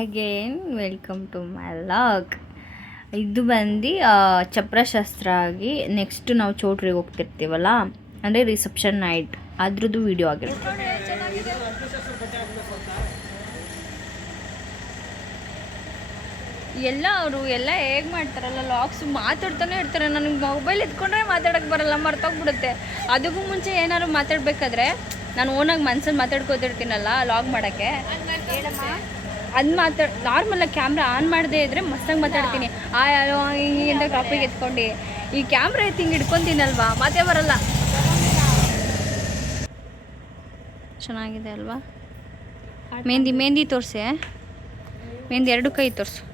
Again welcome to my vlog. ಇದು ಬಂದು ಚಪ್ರಶಾಸ್ತ್ರ ಆಗಿ ನೆಕ್ಸ್ಟ್ ನಾವು ಚೌಟ್ರಿಗೆ ಹೋಗ್ತಿರ್ತೀವಲ್ಲ, ಅಂದರೆ ರಿಸೆಪ್ಷನ್ ನೈಟ್, ಅದ್ರದ್ದು ವಿಡಿಯೋ ಆಗಿರುತ್ತೆ. ಅವರು ಎಲ್ಲ ಹೇಗೆ ಮಾಡ್ತಾರಲ್ಲ ಲಾಗ್ಸ್, ಮಾತಾಡ್ತಾನೆ ಇರ್ತಾರೆ. ನನಗೆ ಮೊಬೈಲ್ ಎತ್ಕೊಂಡ್ರೆ ಮಾತಾಡೋಕ್ಕೆ ಬರಲ್ಲ, ಮರ್ತೋಗ್ಬಿಡುತ್ತೆ. ಅದಕ್ಕೂ ಮುಂಚೆ ಏನಾದ್ರು ಮಾತಾಡಬೇಕಾದ್ರೆ ನಾನು ಓನಾಗಿ ಮನ್ಸಲ್ಲಿ ಮಾತಾಡ್ಕೋತಿರ್ತೀನಲ್ಲ ಲಾಗ್ ಮಾಡೋಕ್ಕೆ, ಅದು ನಾರ್ಮಲಾಗಿ ಕ್ಯಾಮ್ರಾ ಆನ್ ಮಾಡದೇ ಇದ್ದರೆ ಮಸ್ತಾಗಿ ಮಾತಾಡ್ತೀನಿ. ಯಾರೋ ಹಿಂಗಿಂದ ಟಾಪಿಕ್ ಎತ್ಕೊಂಡು ಈ ಕ್ಯಾಮ್ರಾ ಎತ್ತಿ ಹಿಂಗೆ ಹಿಡ್ಕೊತೀನಲ್ವಾ, ಮಾತೇ ಬರಲ್ಲ. ಚೆನ್ನಾಗಿದೆ ಅಲ್ವಾ? ಮೆಹಂದಿ ತೋರಿಸೆ, ಮೆಹಂದಿ ಎರಡು ಕೈ ತೋರಿಸು.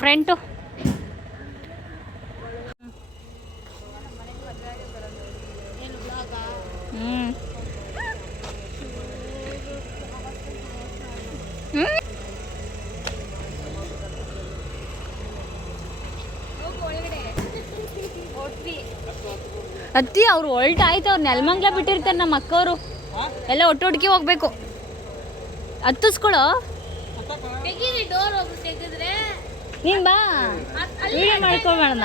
ಫ್ರಂಟು ಅತ್ತಿ ಅವ್ರು ಹೊಲ್ಟಾಯ್ತು, ಅವ್ರು ನೆಲಮಂಗ್ಲ ಬಿಟ್ಟಿರ್ತಾರೆ. ನಮ್ಮ ಅಕ್ಕವರು ಎಲ್ಲ ಒಟ್ಟೊಟ್ಟಿಗೆ ಹೋಗ್ಬೇಕು. ಹತ್ತಿಸ್ಕೊಳ್ಳೋ, ನೀನು ಬಾ, ವಿಡಿಯೋ ಮಾಡ್ಕೊಬೇಡ.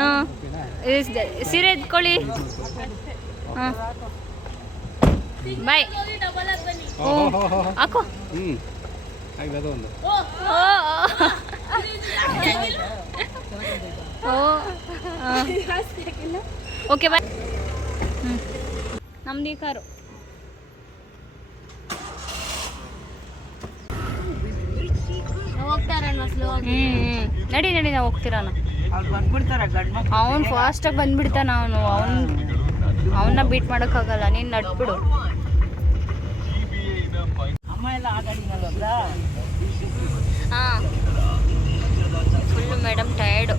ಹಾಂ ಸೀರೆ ಎತ್ಕೊಳ್ಳಿ. ಹಾಂ ಬಾಯ್. ಹಾಕೋ. Okay bye. ನಮ್ದು ಈ ಕಾರು. ನಡಿ ನಾವು ಹೋಗ್ತಿರೋಣ. ಅವನು ಫಾಸ್ಟಾಗಿ ಬಂದ್ಬಿಡ್ತಾನ. ಅವನ್ನ ಬೀಟ್ ಮಾಡೋಕ್ಕಾಗಲ್ಲ. ನೀನು ನಡ್ಬಿಡು. ಹಾಂ, ಫುಲ್ಲು ಮೇಡಮ್ ಟಯರ್ಡು.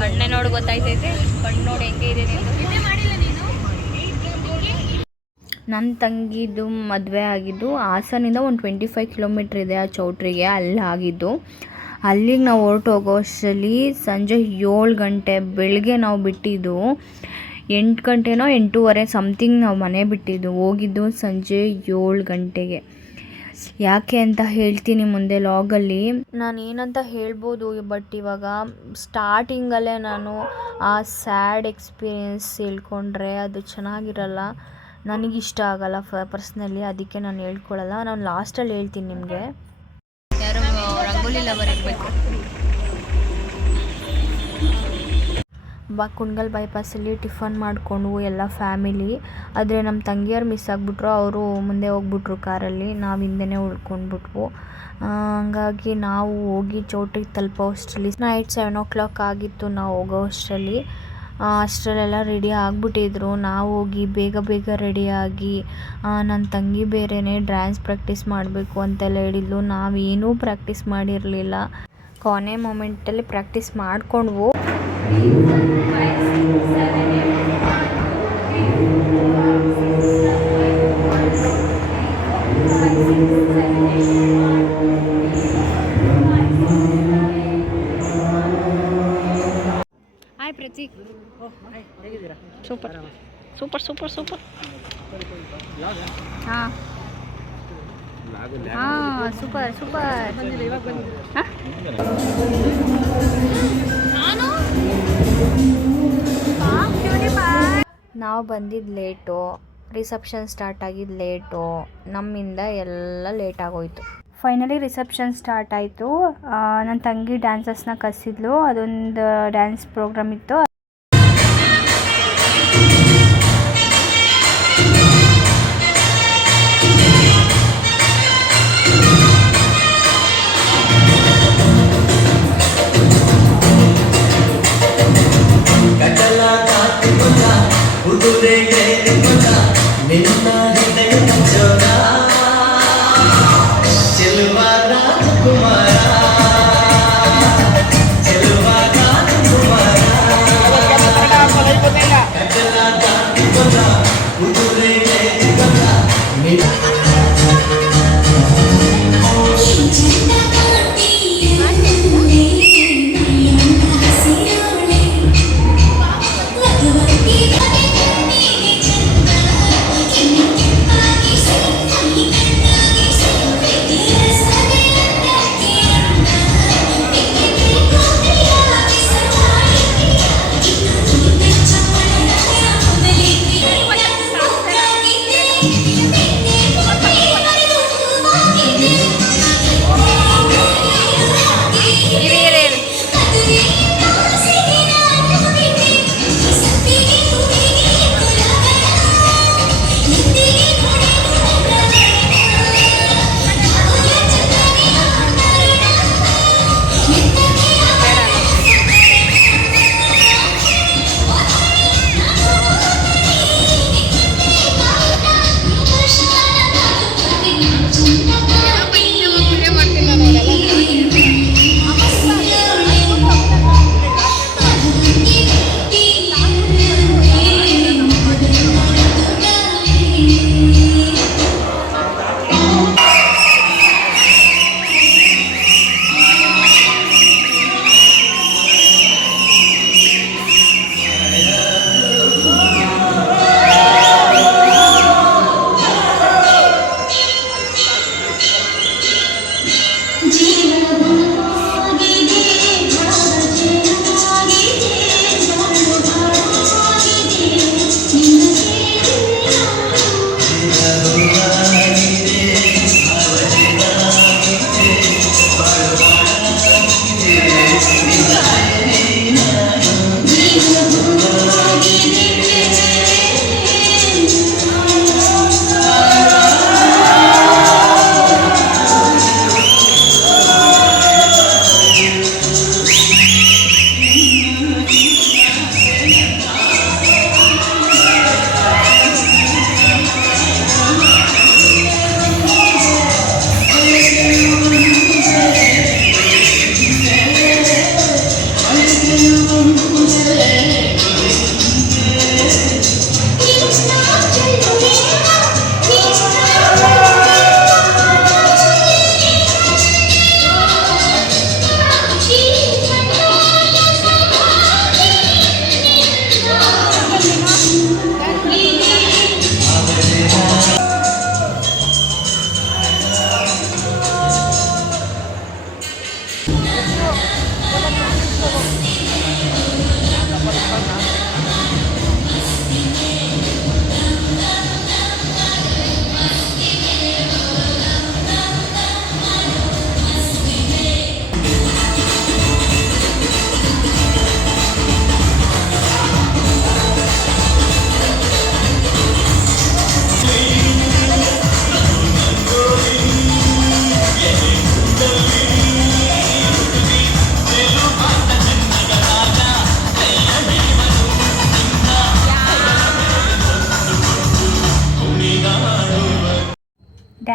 ಕಣ್ಣೆ ನೋಡಿ ಗೊತ್ತಾಯ್ತೈತೆ. ಕಣ್ಣು ನೋಡಿ ಹೆಂಗೆ ಇದೆ ನೀನು. ನನ್ನ ತಂಗಿದು ಮದುವೆ ಆಗಿದ್ದು ಹಾಸನಿಂದ ಒಂದು 25 ಕಿಲೋಮೀಟ್ರ್ ಇದೆ ಆ ಚೌಟ್ರಿಗೆ. ಅಲ್ಲಿ ಆಗಿದ್ದು. ಅಲ್ಲಿಗೆ ನಾವು ಹೊರಟೋಗೋ ಅಷ್ಟರಲ್ಲಿ ಸಂಜೆ 7 ಗಂಟೆ. ಬೆಳಗ್ಗೆ ನಾವು ಬಿಟ್ಟಿದ್ದು 8 ಗಂಟೆನೋ 8:30 ಸಮಥಿಂಗ್ ನಾವು ಮನೆ ಬಿಟ್ಟಿದ್ದು. ಹೋಗಿದ್ದು ಸಂಜೆ 7 ಗಂಟೆಗೆ. ಯಾಕೆ ಅಂತ ಹೇಳ್ತೀನಿ ಮುಂದೆ ಲಾಗಲ್ಲಿ. ನಾನು ಏನಂತ ಹೇಳ್ಬೋದು, ಬಟ್ ಇವಾಗ ಸ್ಟಾರ್ಟಿಂಗಲ್ಲೇ ನಾನು ಆ ಸ್ಯಾಡ್ ಎಕ್ಸ್ಪೀರಿಯೆನ್ಸ್ ಹೇಳ್ಕೊಂಡ್ರೆ ಅದು ಚೆನ್ನಾಗಿರಲ್ಲ, ನನಗಿಷ್ಟ ಆಗಲ್ಲ ಪರ್ಸ್ನಲಿ. ಅದಕ್ಕೆ ನಾನು ಹೇಳ್ಕೊಳ್ಳಲ್ಲ. ನಾನು ಲಾಸ್ಟಲ್ಲಿ ಹೇಳ್ತೀನಿ ನಿಮಗೆ. ಯಾರು ರಂಗೋಲಿ ಲವರ್ ಇರಬೇಕು. ಕುಣ್ಗಲ್ ಬೈಪಾಸಲ್ಲಿ ಟಿಫನ್ ಮಾಡಿಕೊಂಡು ಎಲ್ಲ ಫ್ಯಾಮಿಲಿ. ಆದರೆ ನಮ್ಮ ತಂಗಿಯರು ಮಿಸ್ ಆಗಿಬಿಟ್ರು. ಅವರು ಮುಂದೆ ಹೋಗ್ಬಿಟ್ರು ಕಾರಲ್ಲಿ, ನಾವು ಹಿಂದೆನೇ ಉಳ್ಕೊಂಡ್ಬಿಟ್ವು. ಹಂಗಾಗಿ ನಾವು ಹೋಗಿ ಚೌಟ್ರಿಗೆ ತಲುಪೋ ಅಷ್ಟರಲ್ಲಿ ನೈಟ್ 7 o'clock ಆಗಿತ್ತು. ನಾವು ಹೋಗೋ ಅಷ್ಟರಲ್ಲಿ ಅಷ್ಟರಲ್ಲೆಲ್ಲ ರೆಡಿ ಆಗಿಬಿಟ್ಟಿದ್ರು. ನಾವು ಹೋಗಿ ಬೇಗ ರೆಡಿಯಾಗಿ, ನನ್ನ ತಂಗಿ ಬೇರೆಯೇ ಡ್ಯಾನ್ಸ್ ಪ್ರಾಕ್ಟೀಸ್ ಮಾಡಬೇಕು ಅಂತೆಲ್ಲ ಹೇಳಿದ್ಲು. ನಾವೇನೂ ಪ್ರಾಕ್ಟೀಸ್ ಮಾಡಿರಲಿಲ್ಲ. ಕೊನೆ ಮೊಮೆಂಟಲ್ಲಿ ಪ್ರಾಕ್ಟೀಸ್ ಮಾಡಿಕೊಂಡ್ವು. ಹಾಯ್ ಪ್ರತೀಕ್. ಸೂಪರ್. ಹಾಂ ಸೂಪರ್. ನಾವು ಬಂದಿದ್ದು ಲೇಟು, ರಿಸೆಪ್ಷನ್ ಸ್ಟಾರ್ಟ್ ಆಗಿದ್ದು ಲೇಟು, ನಮ್ಮಿಂದ ಎಲ್ಲ ಲೇಟ್ ಆಗೋಯ್ತು. ಫೈನಲಿ ರಿಸೆಪ್ಷನ್ ಸ್ಟಾರ್ಟ್ ಆಯಿತು. ನನ್ನ ತಂಗಿ ಡ್ಯಾನ್ಸಸ್ನ ಕರೆಸಿದ್ಲು. ಅದೊಂದು ಡ್ಯಾನ್ಸ್ ಪ್ರೋಗ್ರಾಮ್ ಇತ್ತು.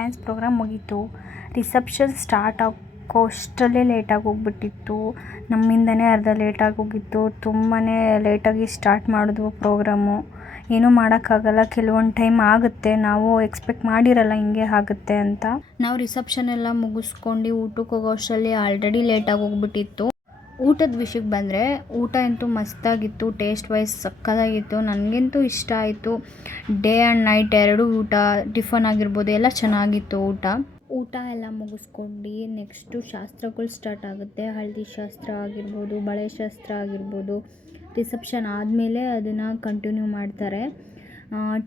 ಡ್ಯಾನ್ಸ್ ಪ್ರೋಗ್ರಾಮ್ ಮುಗೀತು. ರಿಸೆಪ್ಷನ್ ಸ್ಟಾರ್ಟ್ ಆಗೋಷ್ಟರಲ್ಲೇ ಲೇಟಾಗಿ ಹೋಗ್ಬಿಟ್ಟಿತ್ತು. ನಮ್ಮಿಂದನೇ ಅರ್ಧ ಲೇಟಾಗಿ ಹೋಗಿತ್ತು. ತುಂಬಾ ಲೇಟಾಗಿ ಸ್ಟಾರ್ಟ್ ಮಾಡಿದ್ವು ಪ್ರೋಗ್ರಾಮು. ಏನೂ ಮಾಡೋಕ್ಕಾಗಲ್ಲ, ಕೆಲವೊಂದು ಟೈಮ್ ಆಗುತ್ತೆ, ನಾವು ಎಕ್ಸ್ಪೆಕ್ಟ್ ಮಾಡಿರಲ್ಲ ಹಿಂಗೆ ಆಗುತ್ತೆ ಅಂತ. ನಾವು ರಿಸೆಪ್ಷನ್ ಎಲ್ಲ ಮುಗಿಸ್ಕೊಂಡು ಊಟಕ್ಕೆ ಹೋಗೋ ಅಷ್ಟರಲ್ಲಿ ಆಲ್ರೆಡಿ ಲೇಟಾಗಿ ಹೋಗ್ಬಿಟ್ಟಿತ್ತು. ಊಟದ ವಿಷಯಕ್ಕೆ ಬಂದರೆ ಊಟ ಅಂತೂ ಮಸ್ತಾಗಿತ್ತು, ಟೇಸ್ಟ್ ವೈಸ್ ಸಕ್ಕತ್ತಾಗಿತ್ತು. ನನಗಂತೂ ಇಷ್ಟ ಆಯಿತು. ಡೇ ಆ್ಯಂಡ್ ನೈಟ್ ಎರಡೂ ಊಟ, ಟಿಫನ್ ಆಗಿರ್ಬೋದು ಎಲ್ಲ ಚೆನ್ನಾಗಿತ್ತು ಊಟ ಎಲ್ಲ ಮುಗಿಸ್ಕೊಂಡು ನೆಕ್ಸ್ಟು ಶಾಸ್ತ್ರಗಳು ಸ್ಟಾರ್ಟ್ ಆಗುತ್ತೆ. ಹಳದಿ ಶಾಸ್ತ್ರ ಆಗಿರ್ಬೋದು, ಬಳೆ ಶಾಸ್ತ್ರ ಆಗಿರ್ಬೋದು. ರಿಸೆಪ್ಷನ್ ಆದಮೇಲೆ ಅದನ್ನು ಕಂಟಿನ್ಯೂ ಮಾಡ್ತಾರೆ.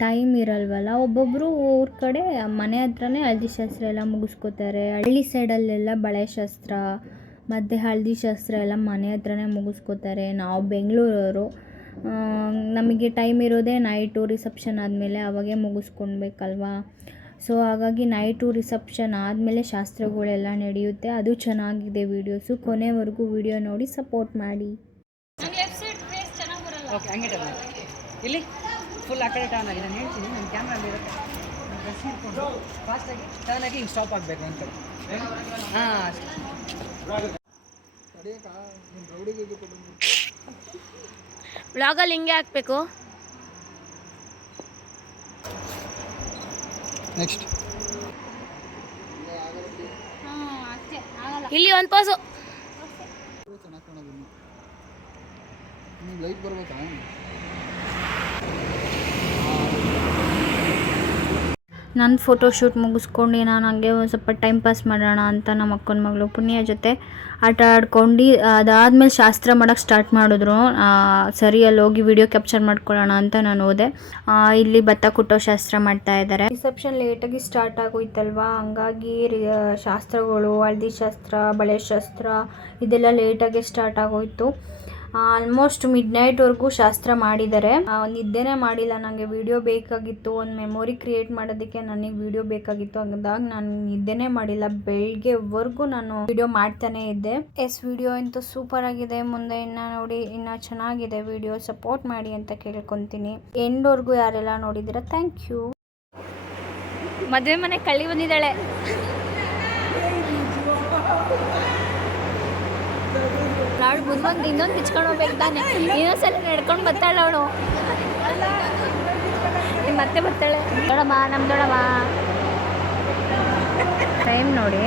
ಟೈಮ್ ಇರಲ್ವಲ್ಲ, ಒಬ್ಬೊಬ್ಬರು ಊರ ಕಡೆ ಮನೆ ಹತ್ರನೇ ಹಳದಿ ಶಾಸ್ತ್ರ ಎಲ್ಲ ಮುಗಿಸ್ಕೋತಾರೆ. ಹಳ್ಳಿ ಸೈಡಲ್ಲೆಲ್ಲ ಬಳೆ ಶಾಸ್ತ್ರ ಮತ್ತು ಹಳದಿ ಶಾಸ್ತ್ರ ಎಲ್ಲ ಮನೆ ಹತ್ರನೇ ಮುಗಿಸ್ಕೋತಾರೆ. ನಾವು ಬೆಂಗಳೂರವರು, ನಮಗೆ ಟೈಮ್ ಇರೋದೇ ನೈಟು ರಿಸೆಪ್ಷನ್ ಆದಮೇಲೆ, ಅವಾಗೇ ಮುಗಿಸ್ಕೊಳ್ಬೇಕಲ್ವಾ. ಸೊ ಹಾಗಾಗಿ ನೈಟು ರಿಸೆಪ್ಷನ್ ಆದಮೇಲೆ ಶಾಸ್ತ್ರಗಳೆಲ್ಲ ನಡೆಯುತ್ತೆ. ಅದು ಚೆನ್ನಾಗಿದೆ ವೀಡಿಯೋಸು. ಕೊನೆವರೆಗೂ ವಿಡಿಯೋ ನೋಡಿ ಸಪೋರ್ಟ್ ಮಾಡಿ. ಓಕೆ, ಹಂಗೆ ಟರ್ನ್ ಇಲ್ಲಿ ಫುಲ್ ಆ ಕಡೆ ಟರ್ನ್ ಆಗಿದೆ. ನಾನು ಹೇಳ್ತೀನಿ, ನನ್ನ ಕ್ಯಾಮ್ರಲ್ಲಿ ಇರುತ್ತೆ, ಡ್ರೆಸ್ ಹಿಡ್ಕೊಂಡು ಫಾಸ್ಟಾಗಿ ಟರ್ನ್ ಆಗಿ ಹಿಂಗೆ ಸ್ಟಾಪ್ ಆಗಬೇಕು ಅಂತ. ಹಾಂ, ವ್ಲಾಗಲ್ಲಿ ಹಿಂಗೆ ಹಾಕಬೇಕು. ನೆಕ್ಸ್ಟ್ ಇಲ್ಲಿ ಒಂದು ಪೋಸು ಲೈಟ್ ಬರ್ಬೇಕಾ? ನನ್ನ ಫೋಟೋಶೂಟ್ ಮುಗಿಸ್ಕೊಂಡು ನಾನು ಹಂಗೆ ಒಂದು ಸ್ವಲ್ಪ ಟೈಮ್ ಪಾಸ್ ಮಾಡೋಣ ಅಂತ ನಮ್ಮ ಅಕ್ಕನ ಮಗಳು ಪುಣ್ಯ ಜೊತೆ ಆಟ ಆಡ್ಕೊಂಡು, ಅದಾದಮೇಲೆ ಶಾಸ್ತ್ರ ಮಾಡೋಕ್ಕೆ ಸ್ಟಾರ್ಟ್ ಮಾಡಿದ್ರು. ಸರಿ, ಅಲ್ಲಿ ಹೋಗಿ ವಿಡಿಯೋ ಕ್ಯಾಪ್ಚರ್ ಮಾಡ್ಕೊಳ್ಳೋಣ ಅಂತ ನಾನು ಹೋದೆ. ಇಲ್ಲಿ ಭತ್ತ ಕುಟ್ಟೋ ಶಾಸ್ತ್ರ ಮಾಡ್ತಾ ಇದ್ದಾರೆ. ರಿಸೆಪ್ಷನ್ ಲೇಟಾಗಿ ಸ್ಟಾರ್ಟ್ ಆಗೋಯ್ತಲ್ವಾ, ಹಂಗಾಗಿ ಶಾಸ್ತ್ರಗಳು, ಹಳದಿ ಶಾಸ್ತ್ರ, ಬಳೆ ಶಾಸ್ತ್ರ ಇದೆಲ್ಲ ಲೇಟಾಗಿ ಸ್ಟಾರ್ಟ್ ಆಗೋಯ್ತು. ಆಲ್ಮೋಸ್ಟ್ ಮಿಡ್ ನೈಟ್ವರೆಗೂ ಶಾಸ್ತ್ರ ಮಾಡಿದ್ದಾರೆ. ನಿದ್ದೆನೇ ಮಾಡಿಲ್ಲ, ನನಗೆ ವಿಡಿಯೋ ಬೇಕಾಗಿತ್ತು. ಒಂದು ಮೆಮೊರಿ ಕ್ರಿಯೇಟ್ ಮಾಡೋದಕ್ಕೆ ನನಗೆ ವಿಡಿಯೋ ಬೇಕಾಗಿತ್ತು. ಹಂಗಾಗಿ ನಾನು ನಿದ್ದೆನೇ ಮಾಡಿಲ್ಲ, ಬೆಳಗ್ಗೆವರೆಗೂ ನಾನು ವಿಡಿಯೋ ಮಾಡ್ತಾನೆ ಇದ್ದೆ. ವಿಡಿಯೋ ಅಂತೂ ಸೂಪರ್ ಆಗಿದೆ. ಮುಂದೆ ನೋಡಿ ಇನ್ನು ಚೆನ್ನಾಗಿದೆ ವಿಡಿಯೋ, ಸಪೋರ್ಟ್ ಮಾಡಿ ಅಂತ ಕೇಳ್ಕೊತೀನಿ. ಎಂಡ್ವರೆಗೂ ಯಾರೆಲ್ಲ ನೋಡಿದ್ದೀರಾ ಥ್ಯಾಂಕ್ ಯು. ಮದುವೆ ಮನೆ ಕಳ್ಳಿ ಬಂದಿದ್ದಾಳೆ. ಅವಳು ಮುಂದೊಂದು ಇನ್ನೊಂದು ಬಿಚ್ಕೊಂಡು ಹೋಗ್ಬೇಕು ತಾನೆ, ಇನ್ನೊಂದ್ಸಲ ನಡ್ಕೊಂಡು ಬರ್ತಾಳೆ ಅವಳು. ಮತ್ತೆ ಬರ್ತಾಳೆ ದೊಡಮ್ಮ, ನಮ್ಮ ದೊಡಮ್ಮ. ಟೈಮ್ ನೋಡಿ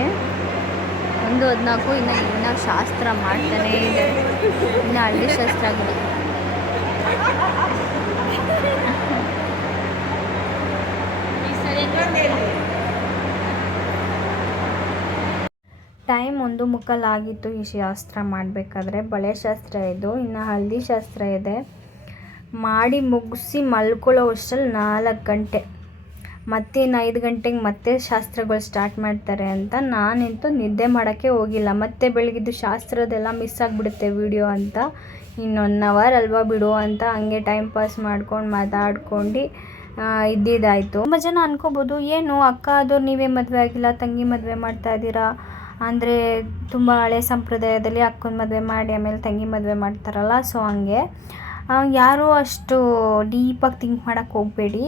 1:14. ಇನ್ನು ಶಾಸ್ತ್ರ ಮಾಡ್ತಾನೇ ಇದ್ದಾರೆ. ಇನ್ನು ಹಳ್ಳಿ ಶಾಸ್ತ್ರ ಆಗಿದೆ. ಟೈಮ್ 1:15 ಆಗಿತ್ತು ಈ ಶಾಸ್ತ್ರ ಮಾಡಬೇಕಾದ್ರೆ. ಬಳೆ ಶಾಸ್ತ್ರ ಇದು, ಇನ್ನು ಹಳದಿ ಶಾಸ್ತ್ರ ಇದೆ. ಮಾಡಿ ಮುಗಿಸಿ ಮಲ್ಕೊಳ್ಳೋ ಅಷ್ಟರಲ್ಲಿ 4 ಗಂಟೆ. ಮತ್ತೆ ಇನ್ನು 5 ಗಂಟೆಗೆ ಮತ್ತೆ ಶಾಸ್ತ್ರಗಳು ಸ್ಟಾರ್ಟ್ ಮಾಡ್ತಾರೆ ಅಂತ ನಾನಂತೂ ನಿದ್ದೆ ಮಾಡೋಕ್ಕೆ ಹೋಗಿಲ್ಲ. ಮತ್ತೆ ಬೆಳಗಿದ್ದು ಶಾಸ್ತ್ರದೆಲ್ಲ ಮಿಸ್ ಆಗಿಬಿಡುತ್ತೆ ವಿಡಿಯೋ ಅಂತ. ಇನ್ನು 1 ಅವರ್ ಅಲ್ವಾ ಬಿಡು ಅಂತ ಹಂಗೆ ಟೈಮ್ ಪಾಸ್ ಮಾಡ್ಕೊಂಡು ಮಾತಾಡ್ಕೊಂಡು ಇದ್ದಿದ್ದಾಯಿತು. ತುಂಬ ಜನ ಅನ್ಕೋಬೋದು, ಏನು ಅಕ್ಕ ಆದವ್ರು ನೀವೇ ಮದುವೆ ಆಗಿಲ್ಲ, ತಂಗಿ ಮದುವೆ ಮಾಡ್ತಾ ಇದ್ದೀರಾ ಅಂದರೆ ತುಂಬ ಹಳೆ ಸಂಪ್ರದಾಯದಲ್ಲಿ ಅಕ್ಕನ ಮದುವೆ ಮಾಡಿ ಆಮೇಲೆ ತಂಗಿ ಮದುವೆ ಮಾಡ್ತಾರಲ್ಲ, ಸೊ ಹಂಗೆ. ಯಾರೂ ಅಷ್ಟು ಡೀಪಾಗಿ ಥಿಂಕ್ ಮಾಡೋಕ್ಕೆ ಹೋಗಬೇಡಿ.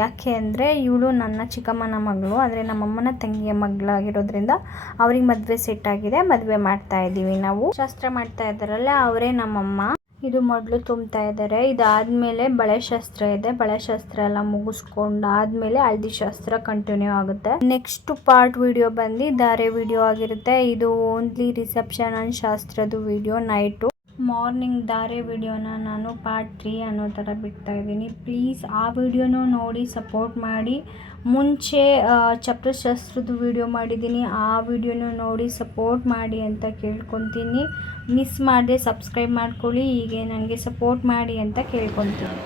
ಯಾಕೆ ಅಂದರೆ ಇವಳು ನನ್ನ ಚಿಕ್ಕಮ್ಮನ ಮಗಳು, ಅಂದರೆ ನಮ್ಮಮ್ಮನ ತಂಗಿಯ ಮಗಳಾಗಿರೋದ್ರಿಂದ ಅವ್ರಿಗೆ ಮದುವೆ ಸೆಟ್ ಆಗಿದೆ, ಮದುವೆ ಮಾಡ್ತಾ ಇದ್ದೀವಿ ನಾವು. ಶಾಸ್ತ್ರ ಮಾಡ್ತಾ ಇದ್ದಾರಲ್ಲ ಅವರೇ ನಮ್ಮಮ್ಮ. ಇದು ಮೊದಲು ತುಂಬ್ತಾ ಇದ್ದಾರೆ. ಇದಾದಮೇಲೆ ಬಳೆ ಶಾಸ್ತ್ರ ಇದೆ. ಬಳೆ ಶಾಸ್ತ್ರ ಎಲ್ಲ ಮುಗಿಸ್ಕೊಂಡಾದ್ಮೇಲೆ ಹಳದಿ ಶಾಸ್ತ್ರ ಕಂಟಿನ್ಯೂ ಆಗುತ್ತೆ. ನೆಕ್ಸ್ಟ್ ಪಾರ್ಟ್ ವಿಡಿಯೋ ಬಂದು ಧಾರೆ ವಿಡಿಯೋ ಆಗಿರುತ್ತೆ. ಇದು ಓನ್ಲಿ ರಿಸೆಪ್ಷನ್ ಆ್ಯಂಡ್ ಶಾಸ್ತ್ರದ ವಿಡಿಯೋ. ನೈಟು ಮಾರ್ನಿಂಗ್ ಧಾರೆ ವಿಡಿಯೋನ ನಾನು ಪಾರ್ಟ್ 3 ಅನ್ನೋ ಥರ ಬಿಡ್ತಾ ಇದ್ದೀನಿ. ಪ್ಲೀಸ್ ಆ ವಿಡಿಯೋನೂ ನೋಡಿ ಸಪೋರ್ಟ್ ಮಾಡಿ. ಮುಂಚೆ ಚಪ್ರಶಾಸ್ತ್ರದ ವಿಡಿಯೋ ಮಾಡಿದ್ದೀನಿ, ಆ ವಿಡಿಯೋನೂ ನೋಡಿ ಸಪೋರ್ಟ್ ಮಾಡಿ ಅಂತ ಕೇಳ್ಕೊತೀನಿ. ಮಿಸ್ ಮಾಡದೆ ಸಬ್ಸ್ಕ್ರೈಬ್ ಮಾಡ್ಕೊಳ್ಳಿ, ಹೀಗೆ ನನಗೆ ಸಪೋರ್ಟ್ ಮಾಡಿ ಅಂತ ಕೇಳ್ಕೊತೀನಿ.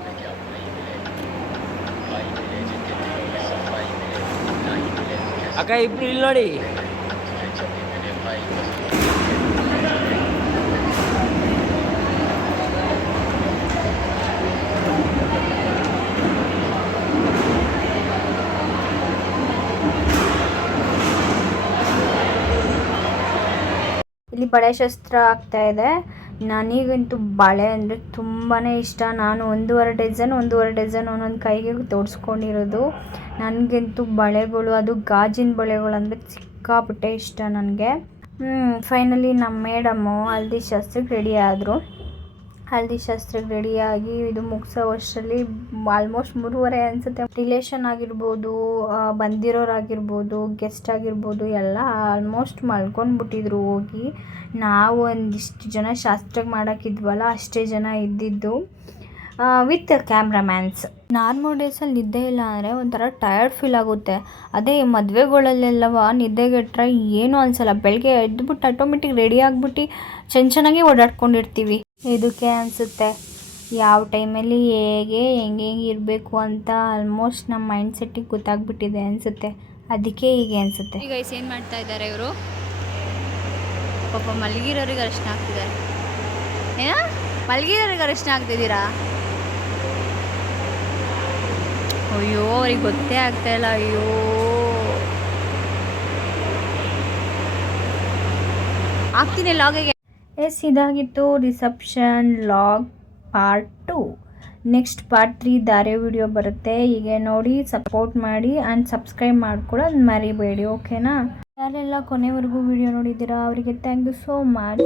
ಅಕ್ಕ ಇಬ್ರು ಇಲ್ಲಿ ನೋಡಿ. ಇಲ್ಲಿ ಬಳೆ ಶಾಸ್ತ್ರ ಆಗ್ತಾ ಇದೆ. ನನಗಂತೂ ಬಳೆ ಅಂದರೆ ತುಂಬಾ ಇಷ್ಟ. ನಾನು ಒಂದೂವರೆ ಡಜನ್ ಒಂದೊಂದು ಕೈಗೆ ತೋಡಿಸ್ಕೊಂಡಿರೋದು. ನನಗಂತೂ ಬಳೆಗಳು, ಅದು ಗಾಜಿನ ಬಳೆಗಳು ಅಂದರೆ ಸಿಕ್ಕಾಪಟ್ಟೆ ಇಷ್ಟ ನನಗೆ. ಫೈನಲಿ ನಮ್ಮ ಮೇಡಮ್ಮು ಹಲ್ದಿ ಶಾಸ್ತ್ರಕ್ಕೆ ರೆಡಿ ಆದರು. ಹಲ್ದಿ ಶಾಸ್ತ್ರಕ್ಕೆ ರೆಡಿಯಾಗಿ ಇದು ಮುಗಿಸೋ ವರ್ಷದಲ್ಲಿ ಆಲ್ಮೋಸ್ಟ್ 3:30 ಅನಿಸುತ್ತೆ. ರಿಲೇಷನ್ ಆಗಿರ್ಬೋದು, ಬಂದಿರೋರಾಗಿರ್ಬೋದು, ಗೆಸ್ಟ್ ಆಗಿರ್ಬೋದು ಎಲ್ಲ ಆಲ್ಮೋಸ್ಟ್ ಮಲ್ಕೊಂಡ್ಬಿಟ್ಟಿದ್ರು ಹೋಗಿ. ನಾವು ಒಂದಿಷ್ಟು ಜನ ಶಾಸ್ತ್ರಕ್ಕೆ ಮಾಡೋಕ್ಕಿದ್ವಲ್ಲ ಅಷ್ಟೇ ಜನ ಇದ್ದಿದ್ದು, ವಿತ್ ಕ್ಯಾಮ್ರಾಮ್ಯಾನ್ಸ್. ನಾರ್ಮಲ್ ಡೇಸಲ್ಲಿ ನಿದ್ದೆ ಇಲ್ಲ ಅಂದರೆ ಒಂಥರ ಟಯರ್ಡ್ ಫೀಲ್ ಆಗುತ್ತೆ. ಅದೇ ಮದುವೆಗಳಲ್ಲೆಲ್ಲವ ನಿದ್ದೆಗೆಟ್ರೆ ಏನೂ ಅನಿಸಲ್ಲ. ಬೆಳಗ್ಗೆ ಎದ್ದುಬಿಟ್ಟು ಆಟೋಮೆಟಿಕ್ ರೆಡಿ ಆಗಿಬಿಟ್ಟು ಚೆನ್ನಾಗಿ ಓಡಾಡ್ಕೊಂಡಿರ್ತೀವಿ. ಇದಕ್ಕೆ ಅನಿಸುತ್ತೆ ಯಾವ ಟೈಮಲ್ಲಿ ಹೆಂಗೆ ಇರಬೇಕು ಅಂತ ಆಲ್ಮೋಸ್ಟ್ ನಮ್ಮ ಮೈಂಡ್ ಸೆಟ್ಟಿಗೆ ಗೊತ್ತಾಗ್ಬಿಟ್ಟಿದೆ ಅನಿಸುತ್ತೆ. ಅದಕ್ಕೆ ಹೀಗೆ ಅನಿಸುತ್ತೆ. ಈಗ ಏನು ಮಾಡ್ತಾ ಇದ್ದಾರೆ ಇವರು? ಪಾಪ ಮಲಗಿರೋರಿಗೆ ಅರಿಶಿನ ಹಾಕ್ತಿದ್ದಾರೆ. ಏನೋ ಮಲಗಿರೋರಿಗೆ ಅರಿಶಿನ ಹಾಕ್ತಿದ್ದೀರಾ? ಅಯ್ಯೋ ಅವ್ರಿಗೆ ಗೊತ್ತೇ ಆಗ್ತಾಯಿಲ್ಲ. ಅಯ್ಯೋ ಆಗ್ತೀನಿ ಲಾಗಿಗೆ. ಇದಾಗಿತ್ತು reception log part 2. Next part 3 ಧಾರೆ ವಿಡಿಯೋ ಬರುತ್ತೆ. ಹೀಗೆ ನೋಡಿ ಸಪೋರ್ಟ್ ಮಾಡಿ ಆ್ಯಂಡ್ ಸಬ್ಸ್ಕ್ರೈಬ್ ಮಾಡ್ಕೊಳ್ಳೋದು ಮರಿಬೇಡಿ, ಓಕೆನಾ? ಯಾರೆಲ್ಲ ಕೊನೆವರೆಗೂ ವಿಡಿಯೋ ನೋಡಿದ್ದೀರಾ ಅವರಿಗೆ ಥ್ಯಾಂಕ್ ಯು ಸೋ ಮಚ್.